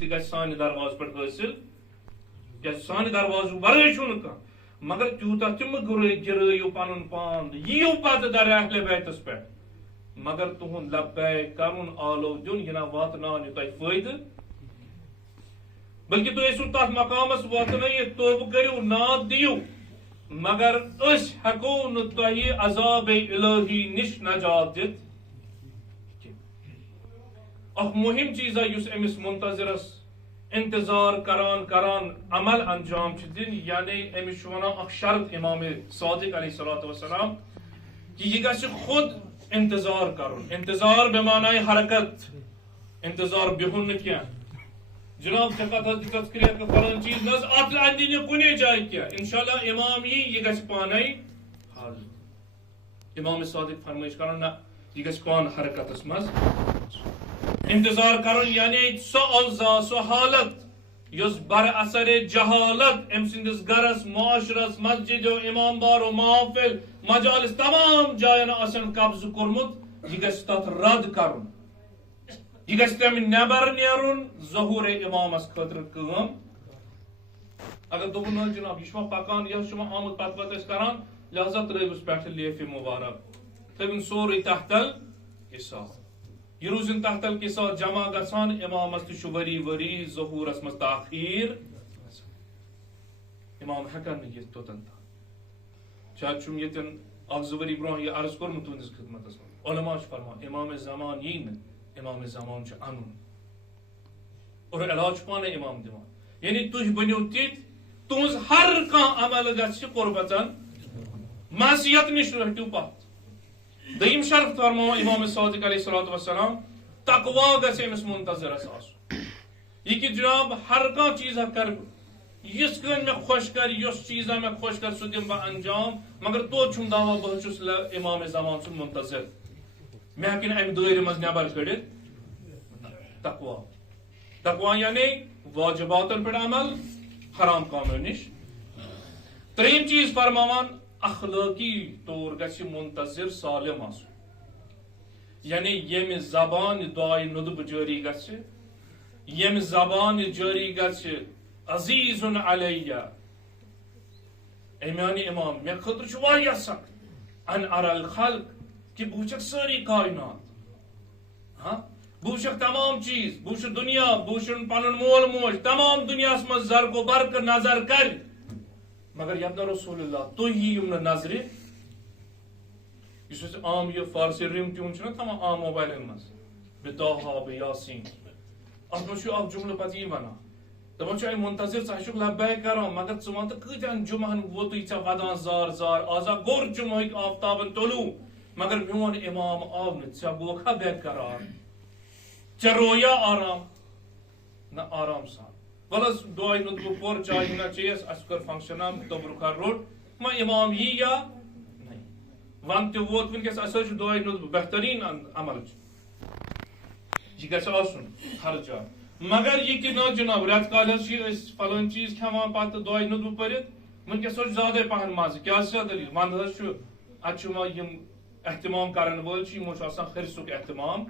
تہ گژھِ سانہِ درواز پٮ۪ٹھ حٲصِل کیٛازِ سانہِ دروازُک ورٲے چھُنہٕ کانٛہہ مگر تیوٗتاہ تہِ مہٕ گِرٲیِو پنُن پان یِیِو پتہٕ در اہلِ بیتس پٮ۪ٹھ مگر تُہُنٛد لبیک کرُن آلو دیُن یہِ نہ واتناونہِ تۄہہِ فٲیدٕ بلکہ تُہۍ ٲسِو تتھ مقامس واتنٲیِتھ توبہٕ کٔرِو ناد دِیِو مگر أسۍ ہٮ۪کو نہٕ تۄہہِ عذابِ الہی نِش نجات دِتھ اکھ مُہِم چیٖزا یُس أمِس منتظرس انتظار کران عمل انجام چھِ دِنۍ یعنی أمِس چھُ ونان اکھ شرط امام صادق علیہ الصلوۃ والسلام کہ یہِ گژھِ خود انتظار کرُن انتظار بے معنی حرکت انتظار بِہُن نہٕ کینٛہہ جناب ژےٚ کتھ حظ دِژٕتھ کرٛیکھ فلٲنۍ چیٖز نہ حظ اتھ اندِ نہٕ کُنے جایہِ کینٛہہ انشاءاللہ امام یہِ گژھِ پانے حاضر امام صادق فرمٲیش کران نہ یہِ گژھِ پانہٕ حرکتس منٛز انتظار کرُن یعنی سۄ اوضاع سۄ حالت یۄس بر اثر جہالت أمۍ سٕنٛدِس گرس معاشرس مسجدو امام بارو محافل مجالس تمام جاین آسن قبضہٕ کوٚرمُت یہِ گژھِ تتھ رد کرُن یہِ گژھِ تمہِ نٮ۪بر نیرُن ظہوٗر امامس خٲطرٕ کٲم اگر دوٚپُن حظ جناب یہِ چھُ وۄنۍ پکان یہِ حظ چھُ وۄنۍ آمُت پتہٕ أسۍ کران لہذا ترٲوِس پٮ۪ٹھٕ لیفہِ مُبارک تھٲوِن سورُے تحتل قصا یہ روزن تحتل قصا جمع گژھان امامس تہِ چھُ ؤری ؤری ظہوٗرس منٛز تاخیٖر امام ہٮ۪کن نہٕ یِتھ توٚتن تام شاید چھُم ییٚتٮ۪ن اکھ زٕ ؤری برونٛہہ یہِ عرض کوٚرمُت تُہنٛدِس خدمتس منٛز علما چھُ فرمان امام زمان یی نہٕ امام زمان چھُ انُن اور علاج چھُ پانے امام دِوان یعنی تُہۍ بٔنِو تِتھۍ تُہنٛز ہر کانٛہہ عمل گژھِ قربتن معصیت نِش رٔٹِو پتھ دوٚیِم شرط فرماوان امام صادق علیہ الصلوۃ والسلام تقوا گژھِ أمِس منتظرس آسُن یہِ کہِ جناب ہر کانٛہہ چیٖزا کرٕ بہٕ یِژھ کٔنۍ مےٚ خۄش کرِ یۄس چیٖزا مےٚ خۄش کرِ سُہ دِمہٕ بہٕ انجام مگر توتہِ چھُم دعوا بہٕ حظ چھُس امام زمان سُنٛد منتظر مےٚ ہٮ۪کہِ نہٕ امہِ دٲیرٕ منٛز نٮ۪بر کٔڑِتھ تقوا یعنی واجباتن پٮ۪ٹھ عمل حرام کامیو نِش ترٛیٚیِم چیٖز فرماوان اخلٲقی طور گژھِ منتظر سالم آسُن یعنی ییٚمہِ زبانہِ دعایہِ ندبہٕ جٲری گژھِ ییٚمہِ زبانہِ جٲری گژھِ عزیٖزُن علیہ اے میانہِ امام مےٚ خٲطرٕ چھُ واریاہ سخت ان ارى الخلق کہ بہٕ وٕچھکھ سٲری کائنات بہٕ وٕچھکھ تمام چیٖز بہٕ وٕچھٕ دُنیا بہٕ وٕچھُن پنُن مول موج تمام دُنیاہس منٛز زرگو برقہٕ نظر کرِ مگر یبنہ رسول اللہ تُہۍ یِیِو نہٕ نظرِ یُس أسۍ عام یہِ فارسی رِم ٹیوٗن چھُنہ تھاوان عام موبایلن منٛز بطٰہا بِیاسیٖن اتھ منٛز چھُ اکھ جملہٕ پتہٕ یی ونان دپان چھُ اے منتظر ژٕ چھُکھ لبیک کران مگر ژٕ ون تہٕ کۭتیاہن جمعن ووتُے ژےٚ ودان زار زار آزا گوٚر جمعہٕکۍ آفتابن طلوٗع مگر میون امام آو نہٕ ژےٚ گوکھا بے قرار ژےٚ رویا آرام نہ آرام سان ول حظ دۄہے ندبہٕ پوٚر چاے ہنا چیٚیس اسہِ کٔر فنکشنا توبرُکھا روٚٹ وۄنۍ امام یی یا نہیں ون تہِ ووت ونکیٚس اسہِ حظ چھُ دۄہے ندبہٕ بہتریٖن عمل چھُ یہِ گژھِ آسُن ہر جایہِ مگر یہِ کہِ نہ جناب رٮ۪تہٕ کالہِ حظ چھِ أسۍ فلٲنۍ چیٖز کھٮ۪وان پتہٕ دۄہے ندبہٕ پٔرِتھ ونکیٚس حظ چھُ زیادے پہن مزٕ کیٛاہ چھِ دٔلیٖل ونٛدٕ حظ چھُ اتہِ چھُ وۄنۍ یِم احتمام کرن وٲلۍ چھِ یِمو چھُ آسان خرسُک احتمام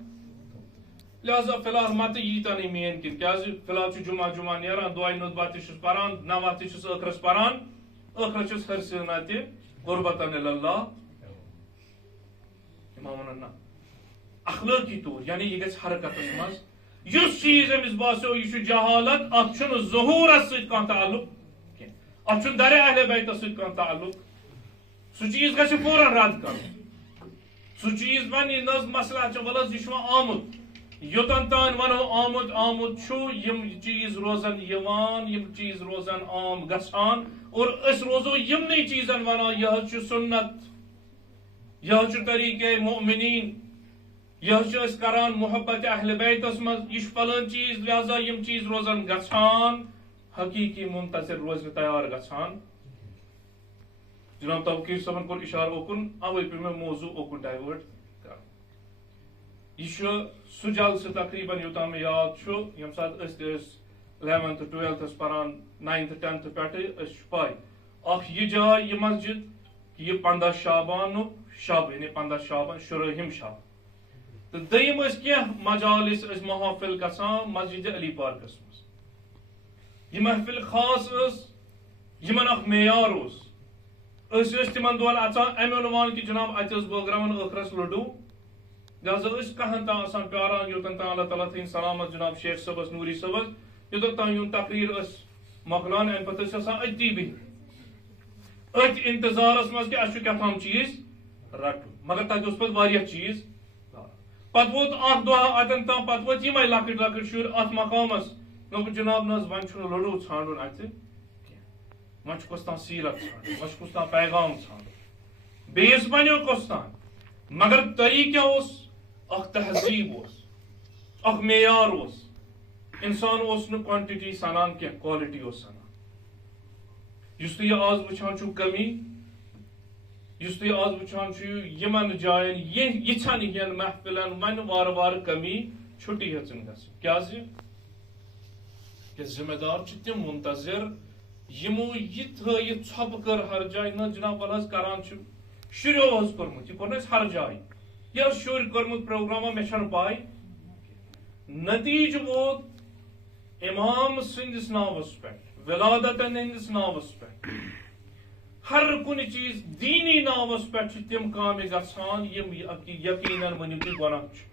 لہذا فی الحال متہٕ ییٖتاہ نہٕ مین کِنۍ کیٛازِ فی الحال چھُ جمعہ نیران دۄہے ندبہ تہِ چھُس پران نماز تہِ چھُس ٲخرس پران ٲخرس چھُس خرسٕنا تہِ قربتن اللہ امام ونان نہ اخلٲقی طور یعنی یہِ گژھِ حرکتس منٛز یُس چیٖز أمِس باسیو یہِ چھُ جہالت اتھ چھُنہٕ ظہوٗرس سۭتۍ کانٛہہ تعلق کینٛہہ اتھ چھُنہٕ در اہلِ بیتس سۭتۍ کانٛہہ تعلق سُہ چیٖز گژھِ فوراً رد کرُن سُہ چیٖز ونہِ نہ حظ مسلہٕ چھُ ول حظ یہِ چھُ وۄنۍ آمُت یوٚتن تانۍ ونو آمُت چھُ یِم چیٖز روزن یِوان یِم چیٖز روزن عام گژھان اور أسۍ روزو یِمنٕے چیٖزن ونان یہِ حظ چھُ سُنت یہِ حظ چھُ طریٖقے مؤمنیٖن یہِ حظ چھِ أسۍ کران محبت اہلِ بیتس منٛز یہِ چھُ فلٲنۍ چیٖز لہذا یِم چیٖز روزن گژھان حقیٖقی منتظر روزنہِ تیار گژھان جناب توقیٖر صٲبن کوٚر اِشارٕ اوکُن اوے پیٚو مےٚ موضوٗع اوکُن ڈایوٲٹ کرُن یہِ چھُ سُہ جلسہٕ تقریٖبن یوٚتام مےٚ یاد چھُ ییٚمہِ ساتہٕ أسۍ تہِ ٲسۍ 11th 12th پران 9th 10th پٮ۪ٹھٕ أسۍ چھُ پاے اکھ یہِ جاے یہِ مسجد کہِ یہِ 15 شابانُک شب یعنی 15 شابان شُرٲہِم شب تو دیم اس کیا مجالس اس محافل گژھان مسجد علی پارکس مز یہ محفل خاص اس یمن اخ معیار اس تمن دون اچان ام عنوان کہ جناب ات بٲگراوان ٲخرس لڈو لہذا کہن تام آسان پیاران یوتن تام اللہ تعالیٰ تھین سلامت جناب شیخ صبس نوری صبس یوتن تام یون تقریر مکلان ام پتہ آسان اتی بہت ات انتظارس مز کہ اس کیاتام چیز رٹو مگر تتہ پتہ واریاہ چیز پتہ ووت اخ دۄہ اتن تام پتہ ووت یمے لکٹ لکٹ شر ات مقامس دوٚپُکھ جناب نہ حظ وۄنۍ چھُنہٕ لڈو ژھانڈُن اتہِ وۄنۍ چھُ کُس تام سیرت ژھانڈُن وۄنۍ چھُ کُس تام پیغام ژھانڈُن بیٚیِس بنیو کُس تام مگر طریقہ کیا اوس اخ تہذیب اوس اخ معیار اوس انسان اوس نہٕ کوانٹٹی سنان کینٛہہ کوالٹی اوس سنان یُس تُہۍ یہِ آز وٕچھان چھُو کمی یُس تُہۍ آز وٕچھان چھُو یِمن جاین یِژھن ہِن محفلن وۄنۍ وارٕ وارٕ کمی چھُٹی ہیٚژٕن گژھٕنۍ کیازِ کہ ذمہ دار چھِ تِم منتظر یمو یہ تھٲیِتھ ژھۄپہٕ کٔر ہر جایہِ نہ جناب وَلہٕ حظ کران چھِ شُریو حظ کوٚرمُت یہِ کوٚر نہٕ اَسہِ ہر جایہِ یہِ حظ شُرۍ کوٚرمُت پروگراما مےٚ چھَنہٕ پاے نتیجہٕ ووت امام سٕنٛدِس ناوس پٮ۪ٹھ ولادتن ہٕنٛدِس ناوس پٮ۪ٹھ ہر کُنہِ چیٖز دیٖنی ناوس پٮ۪ٹھ چھِ تِم کامہِ گژھان یِم یقیٖنن ؤنِو تُہۍ گۄناہ چھُ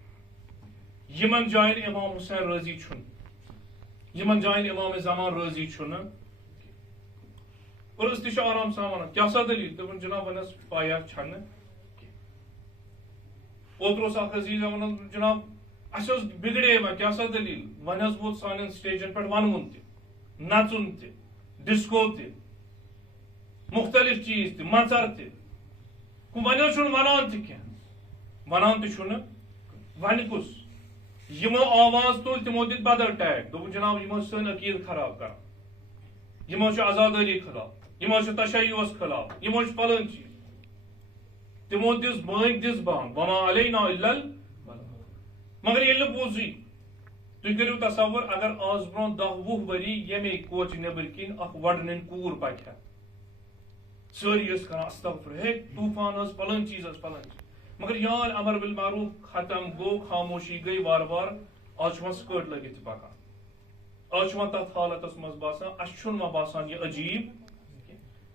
یِمن جاین امام حُسین رٲضی چھُنہٕ یِمن جاین امام زمان رٲضی چھُنہٕ اور اس تہِ چھُ آرام سان ونان کیاہ سا دلیٖل دوٚپُن جناب وۄنۍ حظ پایا چھنہٕ اوترٕ اوس اکھ عزیٖز ونان جناب اسہِ حظ بگڑے وۄنۍ کیاہ سا دلیٖل وۄنۍ حظ ووت سانٮ۪ن سٹیجن پٮ۪ٹھ ونوُن تہِ نژُن تہِ ڈسکو تہِ مختلف چیٖز تہِ مژر تہِ وۄنۍ حظ چھُنہٕ ونان تہِ کینٛہہ ونان تہِ چھُنہٕ وۄنۍ کُس یمو آواز تُل تِمو دِتۍ بدل ٹیگ دوٚپُن جناب یِم حظ سٲنۍ عقیٖدٕ خراب کران یِمو چھُ آزادٲری خلاف یِمو چھُ تشیعُس خلاف یِمو چھُ فلٲنۍ چیٖز تِمو دِژ بٲنۍ دِژ بانگ وما علینا الا مگر ییٚلہِ نہٕ بوٗزٕے تُہۍ کٔرِو تصور اگر آز برونٛہہ 10-20 ؤری ییٚمے کوچہِ نیٚبٕرۍ کِنۍ اکھ وڈنٕنۍ کوٗر پکہِ ہا سٲری ٲسۍ کران استغفر ہے طوٗفان حظ فلٲنۍ چیٖز حظ فلٲنۍ چیٖز مگر یار امر بالمعروف ختم گوٚو خاموشی گٔے وارٕ وارٕ آز چھُ وۄنۍ سکٲٹ لٲگِتھ تہِ پکان آز چھُ وۄنۍ تتھ حالتس منٛز باسان اسہِ چھُنہٕ وۄنۍ باسان یہِ عجیٖب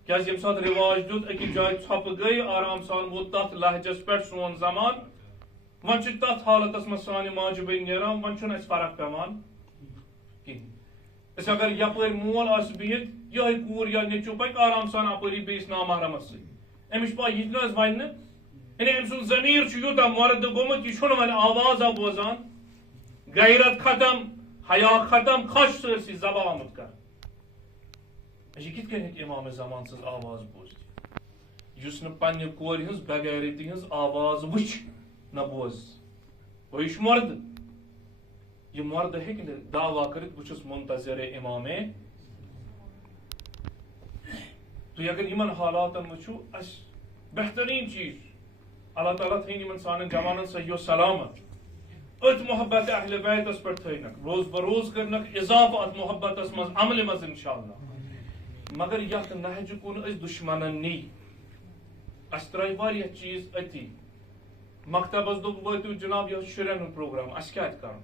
کیازِ ییٚمہِ ساتہٕ رِواج دیُت أکِس جایہِ ژھۄپہٕ گٔے آرام سان ووت تتھ لہجس پٮ۪ٹھ سون زمان وۄنۍ چھُ تتھ حالتس منٛز سانہِ ماجہِ بیٚنہِ نیران وۄنۍ چھُنہٕ اسہِ فرق پیٚوان کِہینۍ أسۍ اگر یپٲرۍ مول آسہِ بِہِتھ یِہے کوٗر یا نیٚچوٗ پکہِ آرام سان اپٲری بیٚیِس نامحرمس سۭتۍ أمِس چھِ پاے یہِ چھُنہٕ حظ وننہٕ یعنی أمۍ سُنٛد ضمیٖر چھُ یوٗتاہ مردٕ گوٚمُت یہِ چھُنہٕ وۄنۍ آوازا بوزان غیرت ختم حیا ختم کھش سٲرسٕے زبان آمُت کرنہٕ یہِ کِتھ کٔنۍ ہیٚکہِ امام زمان سٕنٛز آواز بوٗزِتھ یُس نہٕ پننہِ کورِ ہٕنٛز بغیرتی ہٕنٛز آواز وٕچھِ نہ بوز گوٚو یہِ چھُ مردٕ یہِ مردٕ ہیٚکہِ نہٕ دعوا کٔرِتھ بہٕ چھُس منتظر امامے تُہۍ اگر یِمن حالاتن وٕچھِو اسہِ بہتریٖن چیٖز اللہ تعالیٰ تھٲیِن یِمن سانٮ۪ن جوانن صحیح و سلامت أتھۍ محبت اہل بیتس پٮ۪ٹھ تھٲینکھ روز بروز کٔرنکھ اضافہٕ اتھ محبتس منٛز عملہِ منٛز انشاءاللہ مگر یتھ نہجہِ کُن أسۍ دُشمنن نی اسہِ ترٛٲے واریاہ چیٖز أتی مکتبس دوٚپ وٲتِو جناب یہِ اوس شُرٮ۪ن ہُنٛد پروگرام اسہِ کیٛاہ آسہِ کرُن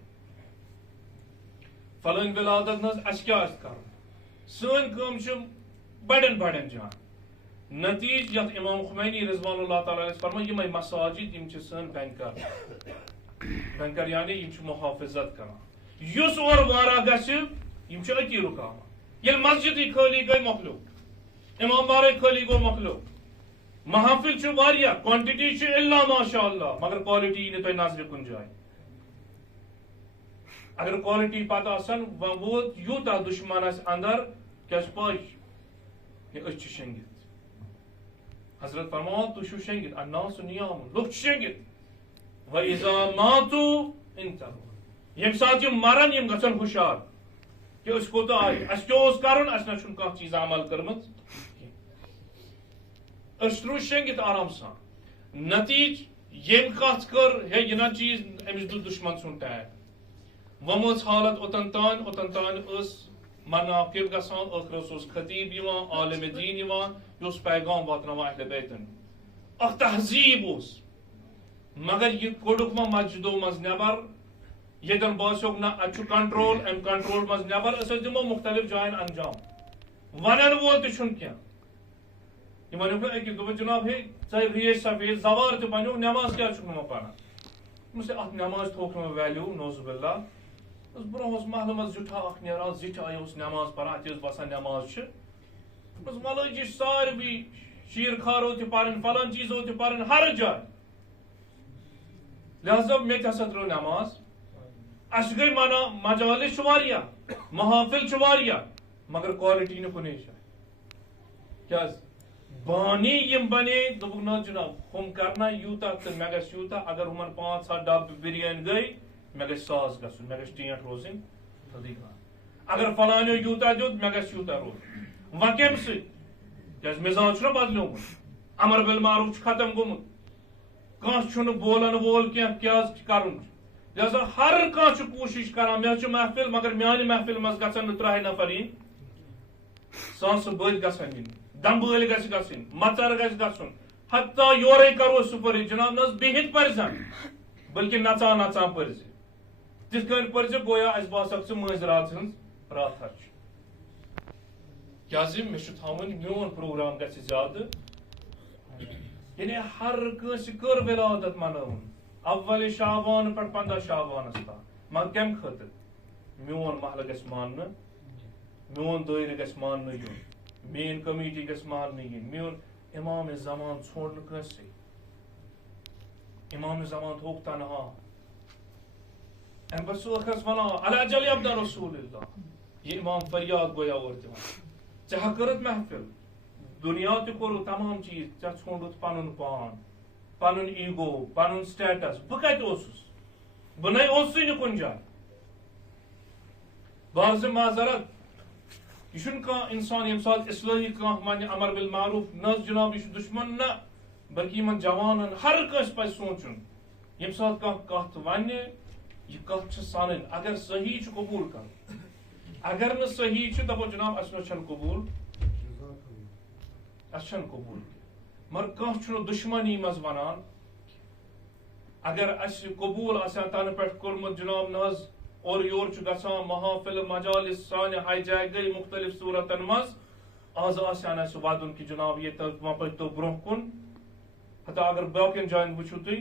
فلٲنۍ ولادت نہ حظ اسہِ کیٛاہ آسہِ کرُن سٲنۍ کٲم چھِ بڑٮ۪ن بڑٮ۪ن جان نتیٖجہٕ یتھ امام خمینی رضوان اللہ تعالیٰ ٲسۍ فرمٲے یِمے مساجد یِم چھِ سٲنۍ بینکر یعنی یِم چھِ محافظت کران یُس اورٕ وارا گژھِ یِم چھِ أتی رُکاوان ییٚلہِ مسجدٕے خٲلی گٔے مۄکلیو امام بارے خٲلی گوٚو مۄکلیو محافل چھِ واریاہ کوانٹٹی چھِ الا ماشاء اللہ مگر کوالٹی یی نہٕ تۄہہِ نظرِ کُنہِ جایہِ اگر کوالٹی پتہٕ آسن وۄنۍ ووت یوٗتاہ دُشمن اسہِ اندر کیٛاہ چھِ پاے کہ أسۍ چھِ شیٚنگِتھ حضرت فرماوان تُہۍ چھِو شیٚنگِتھ الناس نیام لُکھ چھِ شیٚنگِتھ وَإِذَا مَاتُوا انتبهوا ییٚمہِ ساتہٕ یِم مرن یِم گژھن ہُشار کہ أسۍ کوٚتاہ آیہِ اَسہِ کیٛاہ اوس کرُن اَسہِ نہ چھُنہٕ کانٛہہ چیٖز عمل کٔرمٕژ أسۍ روٗدۍ شیٚنگِتھ آرام سان نتیٖجہٕ ییٚمۍ کتھ کٔر ہے یہِ نا چیٖز أمِس دیُت دُشمن سُنٛد ٹیگ وۄنۍ ٲس حالت اوٚتن تانۍ ٲس منعقد گژھان ٲخرس اوس خطیب یِوان عالم دیٖن یِوان یہِ اوس پیغام واتناوان اہل بیتن اکھ تہذیب اوس مگر یہ کوڑک ما مسجدو مز نبر یتن باسوک نا اچھو کنٹرول ام کنٹرول مز نبر اس دمو مختلف جائن انجام ونن وول تہ چھن کیا یہ ونیو کہ اکی دو جناب ہے چاہے ریش سفید زوار تہ بنو نماز کیا چھن نو پانا مجھے ات نماز تھوک نو ویلیو نوز باللہ اس برونس محل مز جٹھا اخ نیران زٹھ آئی اس نماز پران ات اس باسان نماز چھ بس ملوجی سارے بھی شیر کھارو تہ پرن فلان چیزو تہ پرن ہر جائے لہذا میں تہ ترو نماز اس گئی مانا مجالس چھ واریاہ محافل چھ واریاہ مگر کوالٹی نہ کنے جائے کیا بانی یم بنے دوپک نا جناب ہم کرنا یوتا تو مے گژھِ یوتا اگر ہمن 5-7 ڈب بریانی گئی مے گژھِ ساس گژھن مے گژھِ ٹینٹ روزن تھدی اگر فلانیو یوتا دیت مے گژھِ یوتا روز وۄنۍ کمہِ سۭتۍ کیازِ مزاج چھُنہ بدلیومُت امر بالمعروف چھُ ختم گوٚمُت کانٛہہ چھُنہٕ بولن وول کینٛہہ کیاز کرُن چھُ لہذا ہر کانٛہہ چھُ کوٗشش کران مےٚ چھُ محفل مگر میانہِ محفل منٛز گژھن نہٕ 3 نفر یِنۍ ساسہٕ بٔلۍ گژھن یِنۍ دمبٲلۍ گژھِ گژھٕنۍ مژر گژھِ گژھُن حتیٰ یورے کرو سپر جناب نہ بہت پرزن بلکہ نژان نژان پرزِ تِتھ کٔنۍ پرزِ گویا اسہِ باسکھ ژٕ مٲنٛزِ رات ہٕنٛز رات ہر چھِ کیازِ مےٚ چھُ تھاوُن میون پروگرام گژھِ زیادٕ یعنی ہر کٲنٛسہِ کٔر ولادت منٲوٕن اول شعبان پٮ۪ٹھ 15 شعبانس تام مگر کمہِ خٲطرٕ میون محلہٕ گژھِ ماننہٕ میون دٲیرٕ گژھِ ماننہٕ یُن مین کمیٹی گژھِ ماننہٕ یِنۍ میون امام زمان ژھونڈ نہٕ کٲنٛسے امام زمان تھوٚوُکھ تنہا امہِ پتہٕ چھُ ٲخرس ونان الا جل عبد رسول اللہ یہ امام فریاد گویا اور دِوان ژےٚ ہا کٔرٕتھ محفل دُنیا تہِ کوٚرُتھ تمام چیٖز ژےٚ ژھونڈُتھ پنُن پان پنُن ایگو پنُن سٹیٹس بہٕ کتہِ اوسُس بہٕ نَے اوسُے نہٕ کُنہِ جایہِ بعض معذرت یہ چھُنہٕ کانٛہہ انسان ییٚمہِ ساتہٕ اصلٲحی کانٛہہ ونہِ امر بالمعروف نہ جناب یہ چھُ دشمن نہ بلکہ یِمن جوانن ہر کٲنٛسہِ پزِ سونچُن ییٚمہِ ساتہٕ کانٛہہ کتھ ونہِ یہ کتھ چھِ سنٕنۍ اگر صحیح چھُ قبوٗل کرُن اگر نہٕ صحیح چھُ دپو جناب اسہِ نہ چھنہٕ قبوٗل اسہِ چھنہٕ قبوٗل مگر کانٛہہ چھُنہٕ دشمنی منٛز ونان اگر اسہِ قبوٗل آسہِ ہا تنہٕ پٮ۪ٹھ کوٚرمُت جناب نہ حظ اور یور چھُ گژھان محافل مجالس سانہِ ہاے جاے گٔے مختلف صوٗرتن منٛز آز آسہِ ہا نہٕ اسہِ ودُن کہِ جناب ییٚتہِ وۄنۍ پٔکۍتو برونٛہہ کُن حتیٰ اگر باقین جاین وٕچھِو تُہۍ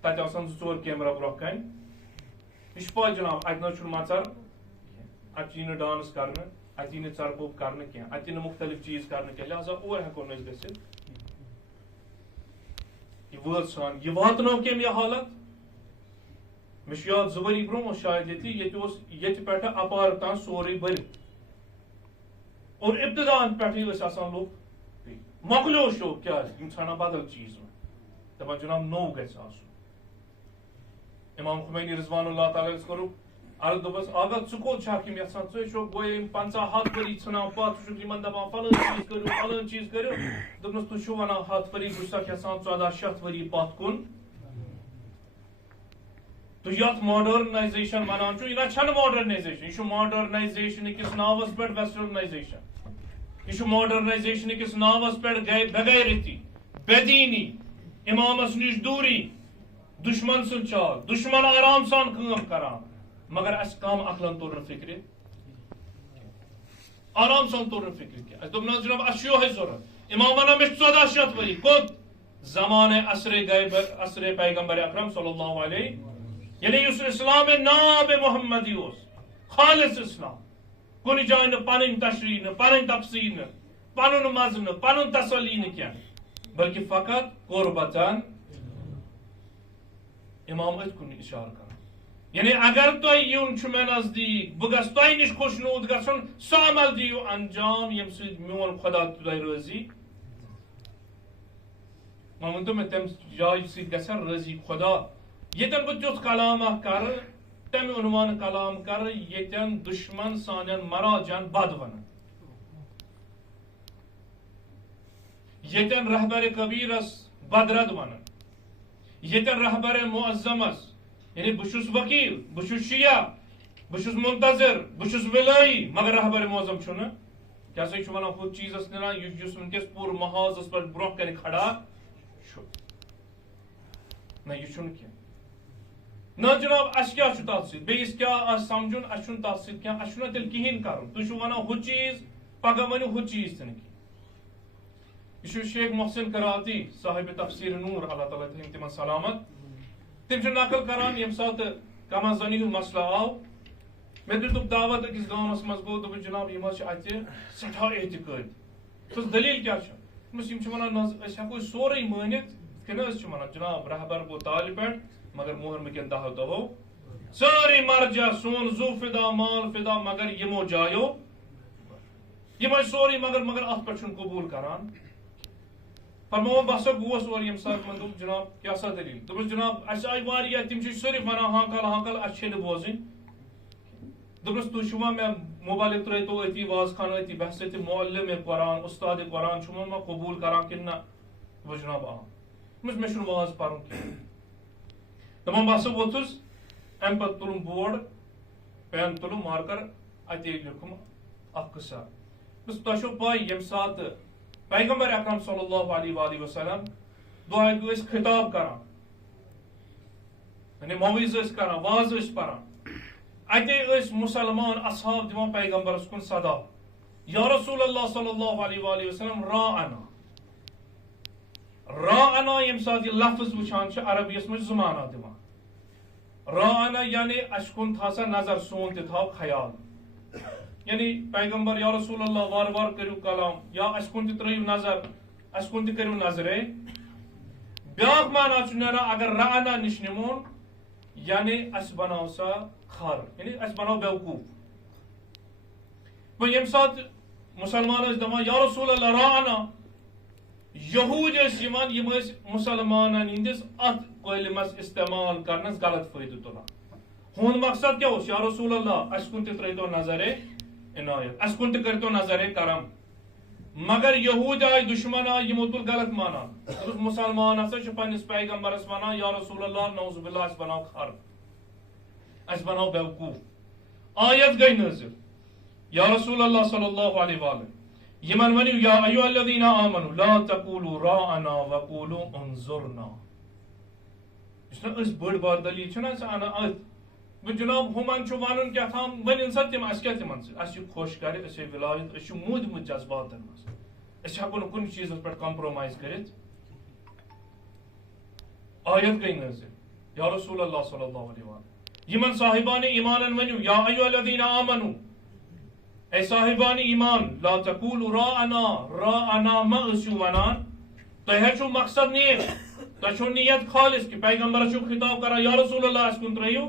تتہِ آسان 2-4 کیمرا برونٛہہ کنہِ یہ چھُ پاے جناب اتہِ نہ چھُنہٕ مژر اتہِ یی نہٕ ڈانس کرنہٕ اتہِ یی نہٕ ژرپوپ کرنہٕ کینٛہہ اتہِ یی نہٕ مختلف چیٖز کرنہٕ کینٛہہ لہذا اور ہیٚکو نہٕ أسۍ گٔژھِتھ یہ وٲژ سان یہ واتنٲو کٔمۍ یہِ حالت مےٚ چھُ یاد 2 ؤری برونٛہہ اوس شاید ییٚتہِ اوس ییٚتہِ پٮ۪ٹھٕ اپار تام سورُے بٔرِتھ اور ابتداہن پٮ۪ٹھٕے ٲسۍ آسان لُکھ مۄکلیو شو کیٛازِ یِم ژھانڈان بدل چیٖز وۄنۍ دپان جناب نوٚو گژھِ آسُن امام خمینی رضوان اللہ تعالیٰ کوٚرُکھ عرض دوٚپُس آغا ژٕ کوٚت چھکھ یِم یژھان ژٕ چھُکھ گویا یِم 50-100 ؤری ژھٕنان پتھ ژٕ چھُکھ یِمن دپان فلٲنۍ چیٖز کٔرِو دوٚپنَس تُہۍ چھِو ونان 100 ؤری بہٕ چھُسکھ یژھان 1400 ؤری پتھ کُن تو یتھ ماڈرنائزیشن ونان چھُ یہِ نہ چھنہٕ ماڈرنائزیشن یہ چھُ ماڈرنائزیشن کِس ناوس پٮ۪ٹھ ویسٹرنائزیشن یہ چھُ ماڈرنائزیشن کِس ناوس پٮ۪ٹھ بےغیرتی بےدیٖنی امامس نِش دوٗری دشمن سٕنٛز چال دشمن آرام سان کٲم کران مگر اسہِ کم عقلن توٚر نہٕ فکرِ آرام سان توٚر نہٕ فکرِ کینٛہہ اسہِ دوٚپ نہ جناب اسہِ چھُ یِہوے ضروٗرت امام ونان مےٚ چھُ 1400 ؤری کوٚت زمانہ عصرِ پیغمبر اکرم صلی اللہ علیہ یعنی یُس اسلام ناب محمدی اوس خالص اسلام کُنہِ جایہِ نہٕ پنٕنۍ تشریح نہٕ پنٕنۍ تفصیل نہٕ پنُن مزٕ نہٕ پنُن تسلی نہٕ کینٛہہ بلکہ فقط قربتن امام أتھۍ کُن اِشارٕ کران یعنی اگر تۄہہِ یُن چھُ مےٚ نزدیٖک بہٕ گژھٕ تۄہہِ نِش خوشنوٗد گژھُن سُہ عمل دِیِو انجام ییٚمہِ سۭتۍ میون خۄدا تۄہہِ رٲضی وۄنۍ ؤنتو مےٚ تمہِ جایہِ سۭتۍ گژھِ رٲضی خۄدا ییٚتٮ۪ن بہٕ تیُتھ کلام اکھ کرٕ تمہِ عنوان کلام کرٕ ییٚتٮ۪ن دشمن سانٮ۪ن مراجن بد ونن ییٚتٮ۪ن رہبر کبیرس بدرد ونن ییٚتٮ۪ن رہبر معظمس یعنی بہٕ چھُس وکیل بہٕ چھُس شیعہ بہٕ چھُس منتظر بہٕ چھُس ولٲیی مگر رہبر معظم چھُنہٕ کیٛاہ سا چھُ ونان ہُتھ چیٖزس نیران یُس ونکیٚس پوٗرٕ محاذس پٮ۪ٹھ برونٛہہ کنہِ کھڑا چھُ نہ یہ چھُنہٕ کینٛہہ نہ جناب اَسہِ کیٛاہ چھُ تَتھ سۭتۍ بیٚیِس کیٛاہ آسہِ سَمجھُن اَسہِ چھُنہٕ تَتھ سۭتۍ کینٛہہ اَسہِ چھُنہ تیٚلہِ کِہیٖنۍ کَرُن تُہۍ چھِو وَنان ہُہ چیٖز پگاہ ؤنِو ہُہ چیٖز تہِ نہٕ کینٛہہ یہ چھُ شیخ محسن کراتی صاحب تفسیر نور اللہ تعالیٰ تھٲیِن تِمن سلامت تِم چھِ نقل کران ییٚمہِ ساتہٕ کما زنی ہُنٛد مسلہٕ آو مےٚ دیُتُکھ دعوت أکِس گامَس منٛز گوٚو دوٚپُس جناب یِم حظ چھِ اَتہِ سٮ۪ٹھاہ اعتِقٲدی دوٚپُس دٔلیٖل کیٛاہ چھِ دوٚپُس یِم چھِ وَنان نہ حظ أسۍ ہٮ۪کو سورُے مٲنِتھ یِتھ کٔنۍ حظ چھِ وَنان جناب رہبر گوٚو تالہِ پٮ۪ٹھ مگر موہر کٮ۪ن 10 دۄہو سٲری مرجع سون زُو فدا مال فدا مگر یِمو جایو یِم ٲسۍ سورُے مگر اَتھ پٮ۪ٹھ چھُنہٕ قبوٗل کران فرماوُن بہٕ ہسا گوس اور ییٚمہِ ساتہٕ تِمن دوٚپ جناب کیٛاہ سا دٔلیٖل دوٚپُس جناب اَسہِ آیہِ واریاہ تِم چھِ صرف وَنان ہانکل اَسہِ چھے نہٕ بوزٕنۍ دوٚپُس تُہۍ چھِوا مےٚ موبایلُک ترٲیتو أتی وازخان أتی بہٕ ہسا تہِ معلِمِ قرآن اُستادِ قرآن چھُ مےٚ قبوٗل کران کِنہٕ نہ دوٚپُس جناب آ دوٚپُس مےٚ چھُنہٕ واز پَرُن کینٛہہ دَپان بہٕ ہسا ووٚتھُس اَمہِ پتہٕ تُلُم بورڈ پین تُلُم مارکر اَتے لیوٗکھُم اکھ قصہ دوٚپُس تۄہہِ چھو پاے ییٚمہِ ساتہٕ پیغمبر اکرم صلی اللہ علیہ وآلہ وسلم دۄہے ٲسۍ خطاب کران یعنی موعظ ٲسۍ کران واز ٲسۍ پران اَتے ٲسۍ مُسلمان اصحاب دِوان پیغمبرس کُن صدا یا رسول اللہ صلی اللہ علیہ وآلہ وسلم راعنا ییٚمہِ ساتہٕ یہِ لفظ وٕچھان چھِ عربیَس منٛز 2 معنی دِوان راعنا یعنی اَسہِ کُن تھاو سا نظر سون تہِ تھاو خیال یعنی پیغمبر یا رسول اللہ وار وار کٔرِو کلام یا اَسہِ کُن تہِ ترٲیِو نظر اَسہِ کُن تہِ کٔرِو نظرے بیٛاکھ معنی چھُ نیران اگر رعنا نِش نِمون یعنی اَسہِ بناو سا خر یعنی اَسہِ بناو بیوقوٗف وۄنۍ ییٚمہِ ساتہٕ مُسلمان ٲسۍ دپان یا رسول اللہ راعنا یہوٗد ٲسۍ یِوان یِم ٲسۍ مُسلمانن ہٕنٛدِس اتھ قٲلمس استعمال کرنس غلط فٲیدٕ تُلان ہُنٛد مقصد کیٛاہ اوس یا رسول اللہ اَسہِ کُن تہِ ترٲیتو نظرے عنایت اَسہِ کُن تہِ کٔرتو نظرے کرم مگر یہوٗد آیہِ دُشمن آیہِ یِمو تُل غلط مانان دوٚپُکھ مُسلمان ہسا چھِ پننِس پیغمبرس ونان یا رسول اللہ نعوذ باللہ اَسہِ بناو خر اَسہِ بناو بیوقوٗف آیت گٔے نٲزِل یا رسول اللہ صلی اللہ علیہ وآلہ یِمن ؤنِو یا ایُہا الذین آمنوا لا تقولوا راعنا وقولوا انظرنا یُس نہ أسۍ بٔڑ بار دلیٖل چھِنہ ژٕ انان أتھۍ جناب ہُمن چھُ ونُن کیٛاہ تام ؤنِن سا تِم اَسہِ کیٛاہ تِمن سۭتۍ اَسہِ چھُ خۄش کرِ أسۍ ہے ولایت أسۍ چھِ موٗدمٕتۍ جذباتن منٛز أسۍ ہٮ۪کو نہٕ کُنہِ چیٖزس پٮ۪ٹھ کمپرومایز کٔرِتھ آیت گٔے نٲزِل یا رسول اللہ صلی اللہ علیہ وسلم یِمن صاحبانِ ایمانن ؤنِو یا ایُہا الذین آمنوا اے صاحبانِ ایمان لا تقولوا راعنا مہ ٲسِو ونان تۄہہِ حظ چھُو مقصد نیک تۄہہِ چھو نیت خالص کہِ پیغمبرس چھُو خطاب کران یا رسول اللہ اَسہِ کُن ترٲیِو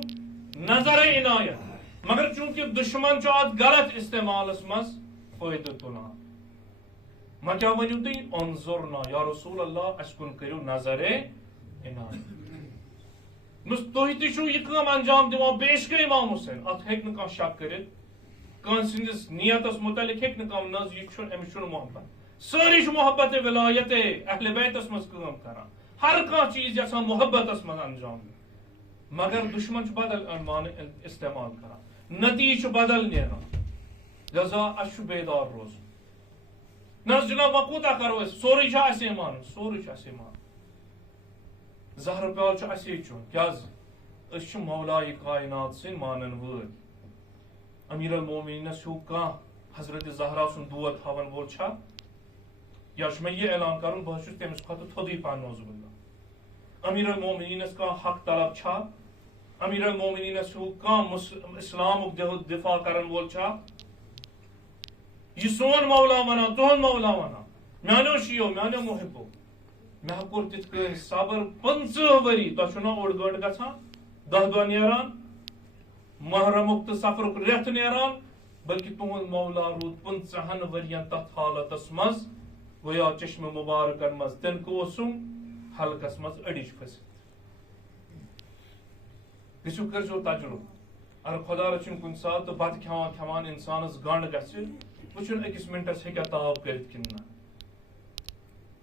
نظرے عنایت مگر چوٗنکہِ دُشمن چھُ اتھ غلط استعمالس منٛز فٲیدٕ تُلان ما کیٛاہ ؤنِو تُہۍ انظرنا یا رسول اللہ اَسہِ کُن کٔرِو نظرے عنایت تُہۍ تہِ چھِو یہِ کٲم انجام دِوان بیش گٔے امام حُسین اتھ ہیٚکہِ نہٕ کانٛہہ شک کٔرِتھ کٲنٛسہِ ہٕنٛدِس نیتس مُتعلق ہیٚکہِ نہٕ کانٛہہ نہ حظ یہِ چھُنہٕ أمِس چھُنہٕ محبت سٲری چھِ محبت ولایت اہلِ بیتس منٛز کٲم کران ہر کانٛہہ چیٖز یژھان محبتس منٛز انجام دیُن مگر دُشمن چھُ بدل استعمال کران نتیجہٕ چھُ بدل نیران لہذا اَسہِ چھُ بیدار روزُن نہ حظ جناب وۄنۍ کوٗتاہ کرو أسۍ سورُے چھُ اَسے مانُن سورُے چھُ اَسے مانُن زہرٕ پیالہٕ چھُ اَسے چیوٚن کیٛازِ أسۍ چھِ مولایہِ کاینات سٕنٛدۍ مانن وٲلۍ امیر المومنیٖنس ہیوٗ کانٛہہ حضرت زہرا سُنٛد دود تھاون وول چھا یا چھُ مےٚ یہِ اعلان کرُن بہٕ حظ چھُس تٔمِس کھۄتہٕ تھوٚدُے پہن نعوذ باللہ امیر المومنیٖنس کانٛہہ حق طلب چھا امیر المومنیٖنس ہیوٗ کانٛہہ اسلامُک دفاع کرن وول چھا یہِ سون مولا ونان تُہُنٛد مولا ونان میانیو شِیو میانیو محبو مےٚ ہا کوٚر تِتھ کٔنۍ صبر 50 ؤری تۄہہِ چھُو نا اوٚڑ گٲنٛٹہٕ گژھان 10 دۄہ نیران محرمُک تہٕ سفرُک رٮ۪تھ نیران بلکہِ تُہُنٛد مولا روٗد 50 ؤرین تتھ حالتس منٛز گویا چشمہٕ مُبارکن منٛز تِنکہٕ اوسُم حلقس منٛز أڑِج پھٔسِتھ گٔژھِو کٔرۍزیو تجرُبہٕ اگر خۄدا رٔچھِنۍ کُنہِ ساتہٕ بتہٕ کھٮ۪وان کھٮ۪وان انسانس گنڈ گژھِ وٕچھُن أکِس مِنٹس ہیٚکیٛاہ تاپ کٔرِتھ کِنہٕ نہ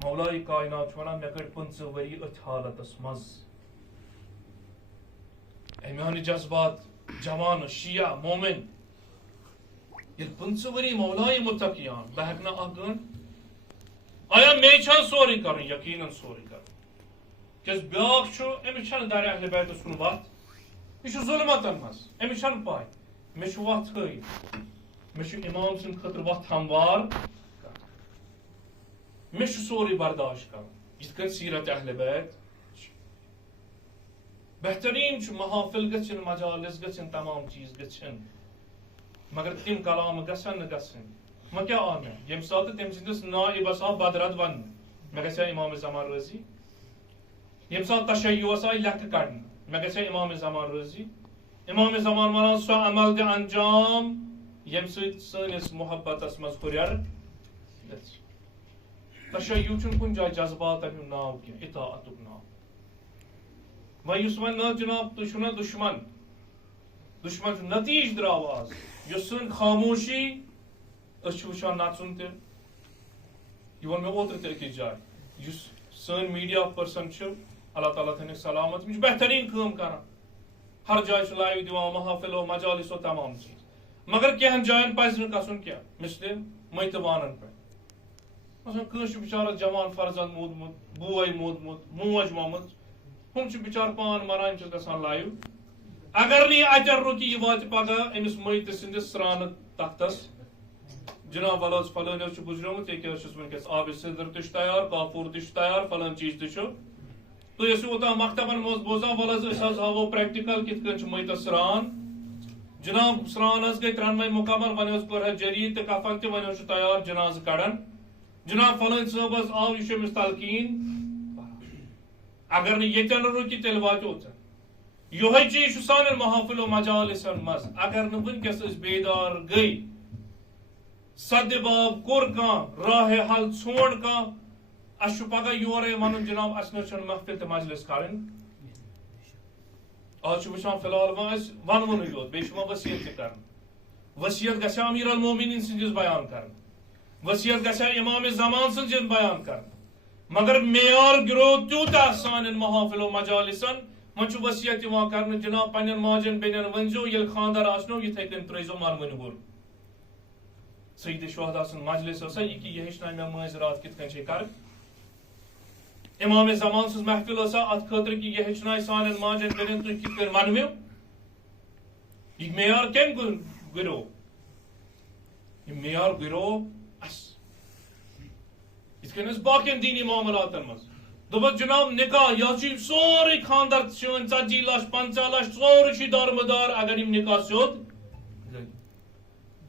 مولایہِ کاینات چھُ ونان مےٚ کٔڑۍ 50 ؤری أتھۍ حالتس منٛز اے میانہِ جذبات جوان شِیا مومن ییٚلہِ 50 ؤری مولایہِ مُتقیان بہٕ ہٮ۪کہٕ نہ اکھ گٲنٛٹہٕ آیا مے چھا سورُے کرُن یقیٖنن سورُے کرُن کیٛازِ بیٛاکھ چھُ أمِس چھَنہٕ دارِ اہلِ بیتَس کُن وَتھ یہِ چھُ ظُلمَتَن منٛز أمِس چھَنہٕ پاے مےٚ چھُ وَتھ ہٲیِتھ مےٚ چھُ اِمام سٕنٛدِ خٲطرٕ وَتھ ہموار مےٚ چھُ سورُے برداشت کَرُن یِتھ کٔنۍ سیٖرت اہلِ بیت بہتریٖن چھُ محافِل گٔژھِنۍ مجالِس گٔژھِنۍ تمام چیٖز گٔژھِنۍ مگر تِم کلامہٕ گژھن نہٕ گژھٕنۍ وۄنۍ کیٛاہ آو مےٚ ییٚمہِ ساتہٕ تٔمۍ سٕنٛدِس نائبس آو بدرد وننہٕ مےٚ گژھِ ہا امام زمان رٲضی ییٚمہِ ساتہٕ تشیعُس آیہِ لیکھٕ کڑنہٕ مےٚ گژھِ ہا امام زمان رٲضی امام زمان ونان سۄ عمل دِ انجام ییٚمہِ سۭتۍ سٲنِس محبتس منٛز ہُرٮ۪ر گژھِ تشیع چھُنہٕ کُنہِ جایہِ جذباتن ہُنٛد ناو کینٛہہ اطاعتُک ناو وۄنۍ یُس وۄنۍ نہ جناب تُہۍ چھِو نہ دُشمن چھُ نتیٖجہٕ درٛاو آز یۄس سٲنۍ خاموشی أسۍ چھِ وٕچھان نژُن تہِ یہِ ووٚن مےٚ اوترٕ تہِ أکِس جایہِ یُس سٲنۍ میٖڈیا پٔرسن چھِ اللہ تعالیٰ تھٲینکھ سلامت یِم چھِ بہتریٖن کٲم کران ہر جایہِ چھُ لایِو دِوان محافِلو مجالِسو تمام چیٖز مگر کینٛہن جاین پزِ نہٕ گژھُن کینٛہہ مِثلہِ مٔتِوانن پٮ۪ٹھ مثلاً کٲنٛسہِ چھُ بِچارس جوان فرزند موٗدمُت بوے موٗدمُت موج مومٕژ ہُم چھِ بِچار پان مران یِم چھِ گژھان لایِو اگر نہٕ یہِ اَتٮ۪ن رُکہِ یہِ واتہِ پگہہ أمِس مٔیتہٕ سٕنٛدِس سرٛانہٕ تختس جناب وَلہٕ حظ فلٲنۍ حظ چھُ گُزریومُت ییٚکیٛاہ حظ چھُس وٕنکیٚس آبِ سِدٕر تہِ چھُ تیار کافوٗر تہِ چھُ تیار فلٲنۍ چیٖز تہِ چھُ تُہۍ ٲسِو اوٚتام مکتبن منٛز بوزان وَلہٕ حظ أسۍ حظ ہاوو پریکٹِکل کِتھ کٔنۍ چھُ مٔیتس سرٛان جناب سرٛان حظ گٔے ترٛٮ۪نوَے مُکمل وۄنۍ حظ کوٚر حظ جریٖد تہٕ کفن تہِ وۄنۍ حظ چھُ تیار جنازٕ کڑان جناب فلٲنۍ صٲب حظ آو یہِ چھُ أمِس تلقیٖن اگر نہٕ ییٚتٮ۪ن رُکہِ تیٚلہِ واتہِ اوٚتن یِہوے چیٖز چھُ سانٮ۪ن محافِلو مجالِسن منٛز اگر نہٕ وٕنکیٚس أسۍ بیدار گٔے سدباب کوٚر کانٛہہ راہے حل ژھونٛڈ کانٛہہ اَسہِ چھُ پگہہ یورے وَنُن جناب اَسہِ نہ چھُنہٕ محفِل تہٕ مجلِس کَرٕنۍ آز چھُ وٕچھان فِلحال وۄنۍ أسۍ وَنوُنٕے یوت بیٚیہِ چھُ وۄنۍ ؤصیت تہِ کَرُن ؤصیت گژھِ ہا امیٖر المومنیٖن سٕنٛدِس بیان کَرٕنۍ ؤصیت گژھِ ہا امام زمان سٕنٛزِس بیان کَرٕنۍ مگر معیار گِرو تیوٗتاہ سانٮ۪ن محافِلو مجالِسن وۄنۍ چھُ ؤصیت یِوان کرنہٕ جناب پننٮ۪ن ماجٮ۪ن بیٚنٮ۪ن ؤنۍزیو ییٚلہِ خانٛدر آسنو یِتھٕے کٔنۍ ترٲیزیو مَرمٕنۍ وُر سید شہدا سُنٛد مجلِس ٲسا یہِ کہِ یہِ ہیٚچھناے مےٚ مٲنٛزِ راتھ کِتھ کٔنۍ چھے کَرٕنۍ امام زمان سٕنٛز محفِل ٲسا اَتھ خٲطرٕ کہِ یہِ ہیٚچھناے سانٮ۪ن ماجٮ۪ن بیٚنٮ۪ن تُہۍ کِتھ کٔنۍ وَنوِو یہِ معیار کٔمۍ گُریو یہِ معیار گُریو اَسہِ یِتھ کٔنۍ أسۍ باقین دیٖنی معاملاتن منٛز دوٚپُکھ جناب نِکاح یا چھُ سورُے خانٛدر چٲنۍ 40 لچھ 50 لچھ سورُے چھُے دارمدار اگر یِم نِکاح سیوٚد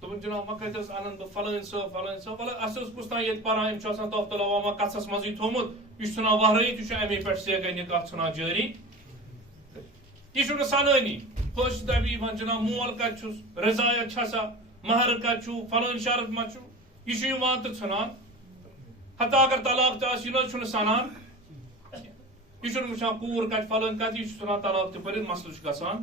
دوٚپُن جناب وۄنۍ کتہِ حظ اَنن بہٕ فلٲنۍ صٲب وَلہٕ اَسہِ حظ کُس تام ییٚتہِ پران أمۍ چھُ آسان تحفہٕ لواما کَژھس منٛزٕے تھوٚومُت یہِ چھُ ژھٕنان وہرٲیِتھ یہِ چھُ اَمے پٮ۪ٹھ سیگے نِکاح ژھٕنان جٲری یہِ چھُنہٕ سنٲنی خۄش دَپہِ یِوان جناب مول کتہِ چھُس رضایت چھسا مہرٕ کتہِ چھُو فلٲنۍ شرط ما چھُ یہِ چھُ یِوان تہٕ ژھٕنان ہتا اگر طلاق تہِ آسہِ یہِ نہ حظ چھُنہٕ سنان یہِ چھُنہٕ وٕچھان کوٗر کتہِ فلٲنۍ کتہِ یہِ چھُ ژھٕنان طلاق تہِ پٔرِتھ مسلہٕ چھُ گژھان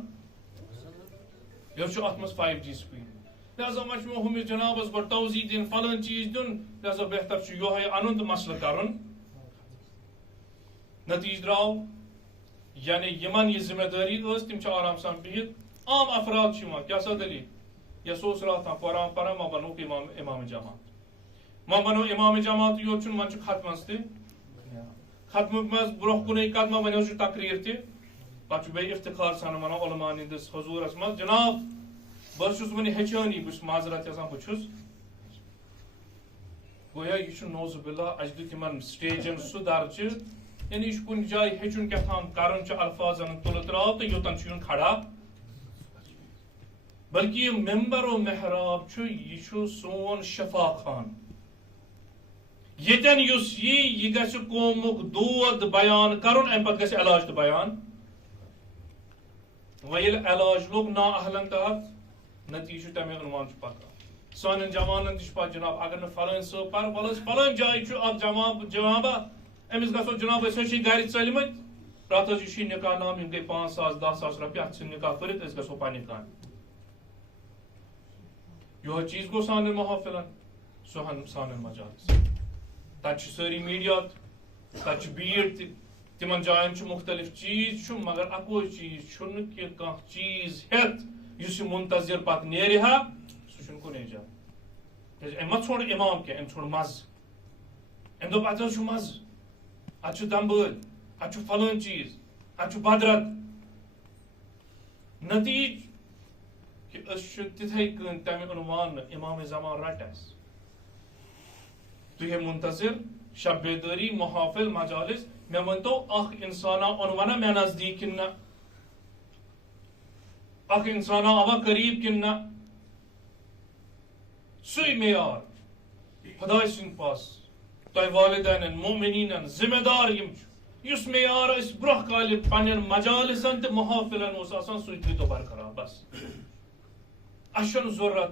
یہِ حظ چھُ اتھ منٛز 5G سپیٖڈ لہذا وۄنۍ چھُ مےٚ ہُمِس جنابس گۄڈٕ توضیح دِنۍ فلٲنۍ چیٖز دیُن لہذا بہتر چھُ یِہوے اَنُن تہٕ مسلہٕ کرُن نتیٖجہٕ درٛاو یعنی یِمن یہِ ذمہٕ دٲری ٲس تِم چھِ آرام سان بِہِتھ عام افراد چھِ یِوان کیٛاہ سا دٔلیٖل یَس اوس راتھ تام قرآن پران وۄنۍ بنووُکھ امام جماعت وۄنۍ بنوو امام جماعت یوت چھُنہٕ وۄنۍ چھُ ختمس تہِ ختمہٕ منٛز برونٛہہ کُنٕے قدمہ وۄنۍ حظ چھُ تقریٖر تہِ پتہٕ چھُ بیٚیہِ افتخار سان ونان علماءن ہٕنٛدِس حضوٗرس منٛز جناب بہٕ حظ چھُس وُنہِ ہیٚچھٲنی بہٕ چھُس معذرت یژھان بہٕ چھُس گویا یہِ چھُ نوزُ باللہ اَسہِ دیُت یِمن سٹیجن سُہ درجہِ یعنی یہِ چھُ کُنہِ جایہِ ہیٚچھُن کیٛاہ تام کرُن چھُ الفاظن تُلہٕ تراو تہٕ یوٚتن چھُ یُن کھڑا بلکہِ یہِ ممبر و محراب چھُ یہِ چھُ سون شفا خان ییٚتٮ۪ن یُس یہِ گژھِ قومُک دود بیان کرُن امہِ پتہٕ گژھِ علاج تہِ بیان وۄنۍ ییٚلہِ علاج لوٚگ نا اہلن تحت نتیٖجہٕ چھُ تمے عنوان چھُ پکان سانٮ۪ن جوانن تہِ چھُ پتہٕ جناب اگر نہٕ فلٲنۍ صٲب پر وَلہٕ حظ فلٲنۍ جایہِ چھُ اکھ جوابا أمِس گژھو جناب أسۍ حظ چھِ گرِ ژٔلمٕتۍ پرٛٮ۪تھ حظ یہِ چھُ نِکاح نام یِم گٔے 5 ساس 10 ساس رۄپیہِ اَتھ ژھٕنۍ نِکاح کٔرِتھ أسۍ گژھو پننہِ کامہِ یِہوے چیٖز گوٚو سانٮ۪ن محافِلن سانٮ۪ن مجالس تتہِ چھِ سٲری میٖڈیا تتہِ چھِ بھیٖڑ تہِ تِمن جاین چھُ مختلف چیٖز چھُ مگر اکوے چیٖز چھُنہٕ کہِ کانٛہہ چیٖز ہٮ۪تھ یُس یہِ منتظر پتہٕ نیرِ ہا سُہ چھُنہٕ کُنی جایہِ کیٛازِ أمۍ ما ژھونٛڈ امام کینٛہہ أمۍ ژھونٛڈ مزٕ أمۍ دوٚپ اتہِ حظ چھُ مزٕ اتہِ چھُ دمبٲلۍ اچھو فلان چیز اچھو بدرت نتیج کہ اس تتھے کن تمہ عنوان امام زمان رٹس تھی منتظر شب بیداری محافل مجالس میں ونتو اخ انسانا عنوانا میں نزدیک کن نہ اخ انسانا آوا قریب کن نہ سوی معیار خدای سن پاس تہ والدین مومنین ذمہ دار اس معیار اس برہ کال پنن مجالسن تو محافلن اس آسان سوی تھی تو برقرار بس اشن ضرورت